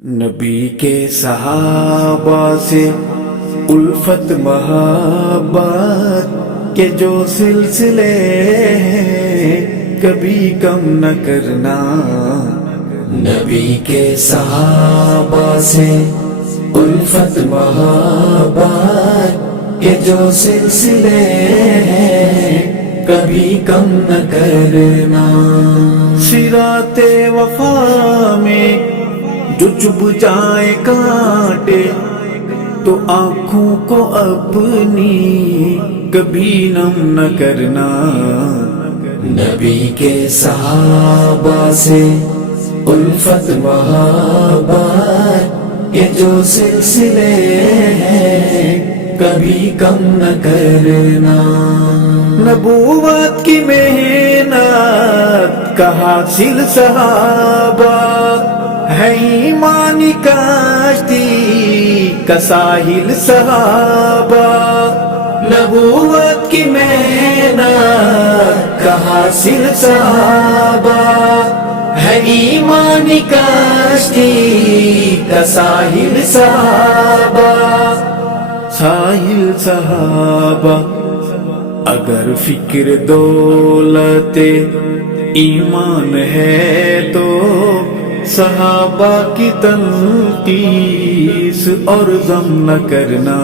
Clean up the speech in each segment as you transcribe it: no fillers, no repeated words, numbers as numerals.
نبی کے صحابہ سے الفت محبت کے جو سلسلے ہیں کبھی کم نہ کرنا. نبی کے صحابہ سے الفت محبت کے جو سلسلے ہیں کبھی کم نہ کرنا. صراط وفا میں جو چبھ جائے کانٹے تو آنکھوں کو اپنی کبھی نم نہ کرنا. نبی کے صحابہ سے الفت محبت کے جو سلسلے ہیں کبھی کم نہ کرنا. نبوت کی محنت کا حاصل صحابہ ہے ایمانی کشتی کا ساحل صحابہ. نبوت کی محنت کا حاصل صحابہ ہے ایمانی کشتی کا ساحل صحابہ. ساحل صحابہ اگر فکر دولت ایمان ہے تو صحابہ کی تنقیس اور ضم نہ کرنا.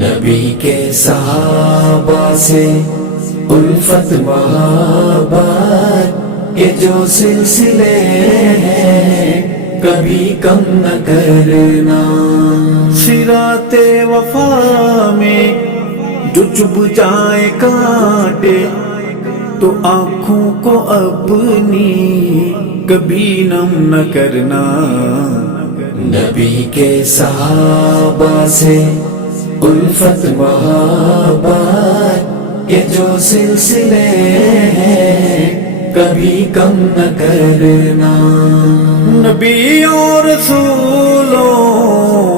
نبی کے صحابہ سے الفت محبت کے جو سلسلے ہیں کبھی کم نہ کرنا. صراط وفا میں جو چبھ جائے کانٹے تو آنکھوں کو اپنی کبھی نم نہ کرنا. نبی کے صحابہ سے الفت محبت کے جو سلسلے ہیں کبھی کم نہ کرنا. نبی اور رسولوں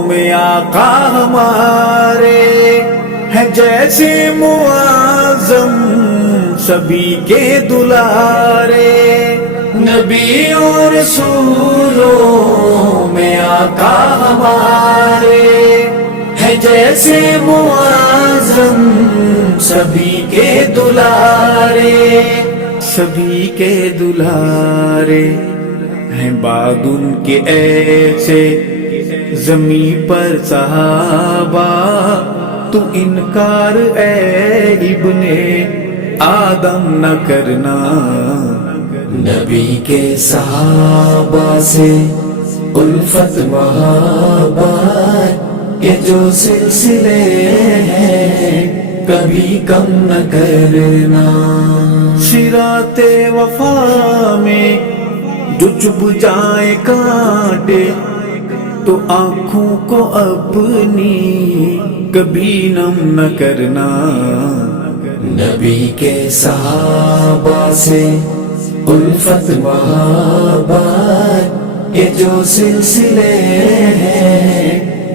میں آقا ہمارے ہے جیسے معظم سبھی کے دلارے. نبی اور رسولوں میں آقا ہمارے ہے جیسے معظم سبھی کے دلارے. سبھی کے دلارے ہیں بعد ان کے ایسے زمین پر صحابہ تو انکار اے ابن آدم نہ کرنا. نبی کے صحابہ سے الفت محبت کے جو سلسلے ہیں کبھی کم نہ کرنا. صراط وفا میں جو چبھ جائے کانٹے تو آنکھوں کو اپنی کبھی نم نہ کرنا. نبی کے صحابہ سے الفت محبت کے جو سلسلے ہیں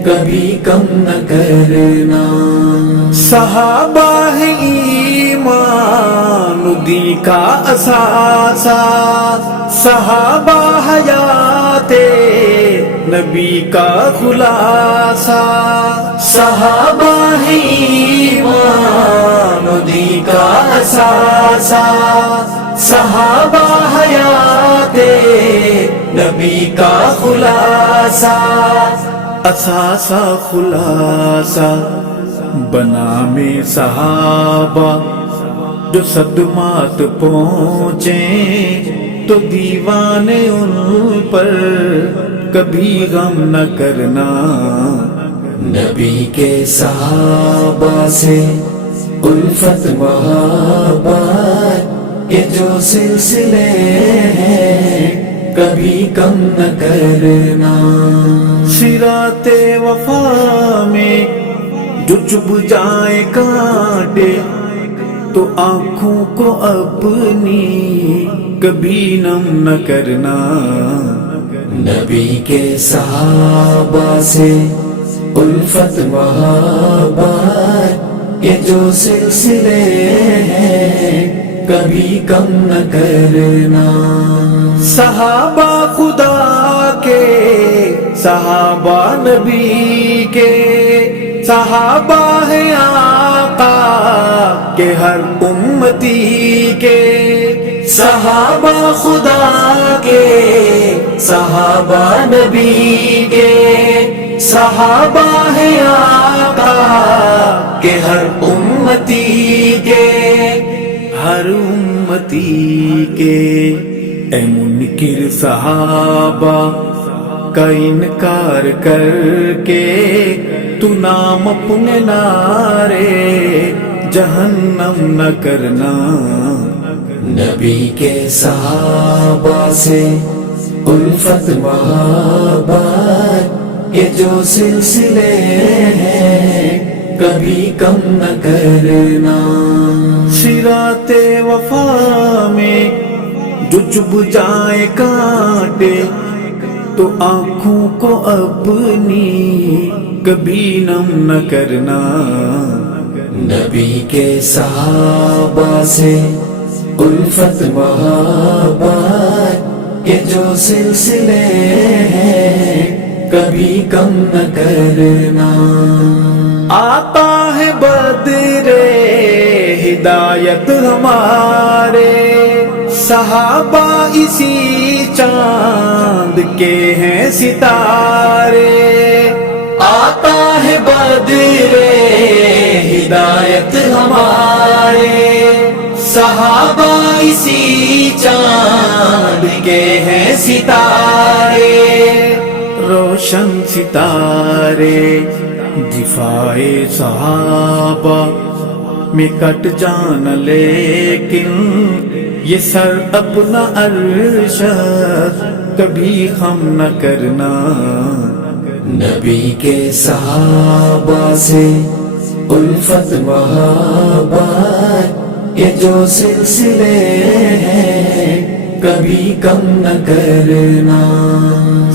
کبھی کم نہ کرنا. صحابہ ہے ایمان دی کا اثاثہ صحابہ حیات نبی کا خلاصہ. صحابہ ہے ایمان دی کا اثاثہ صحابہ حیات نبی کا خلاصہ. اثاثہ خلاصہ بنا میں صحابہ جو صدمات پہنچے تو دیوانے ان پر کبھی غم نہ کرنا. نبی کے صحابہ سے الفت محبت کے جو سلسلے ہیں کبھی کم نہ کرنا. صراط وفا میں جو چبھ جائے کانٹے تو آنکھوں کو اپنی کبھی نم نہ کرنا. نبی کے صحابہ سے الفت محبت کے جو سلسلے ہیں کبھی کم نہ کرنا. صحابہ خدا کے صحابہ نبی کے، صحابہ ہیں آقا کے ہر امتی کے، صحابہ خدا کے صحابہ نبی کے، صحابہ ہیں آقا کے ہر امتی کے، ہر امتی کے۔ اے منکر صحابہ کا انکار کر کے تو نام اپنے نارے جہنم نہ کرنا۔ نبی کے صحابہ سے الفت محبت کے جو سلسلے ہیں کبھی کم نہ کرنا۔ صراط وفا میں جو چبھ جائے کانٹے تو آنکھوں کو اپنی کبھی نم نہ کرنا۔ نبی کے صحابہ سے الفت محبت کے جو سلسلے ہیں کبھی کم نہ کرنا۔ آتا ہے بدر ہدایت ہمارے، صحابہ اسی چاند کے ہیں ستارے۔ آتا ہے بدر ہدایت ہمارے، صحابہ اسی چاند کے ہیں ستارے۔ روشن ستارے دفاع صحابہ میں کٹ جانا، لیکن یہ سر اپنا عرش کبھی خم نہ کرنا۔ نبی کے صحابہ سے الفت محبت کے جو سلسلے ہیں کبھی کم نہ کرنا۔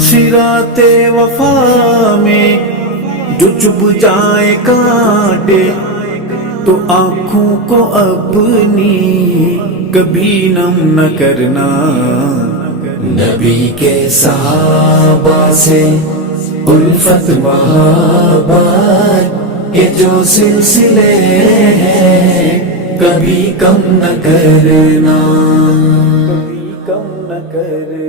صراط وفا میں جو چبھ جائے کانٹے تو آنکھوں کو اپنی کبھی نم نہ کرنا۔ نبی کے صحابہ سے الفت محبت کے جو سلسلے ہیں کبھی کم نہ کرنا، کبھی کم نہ کرنا۔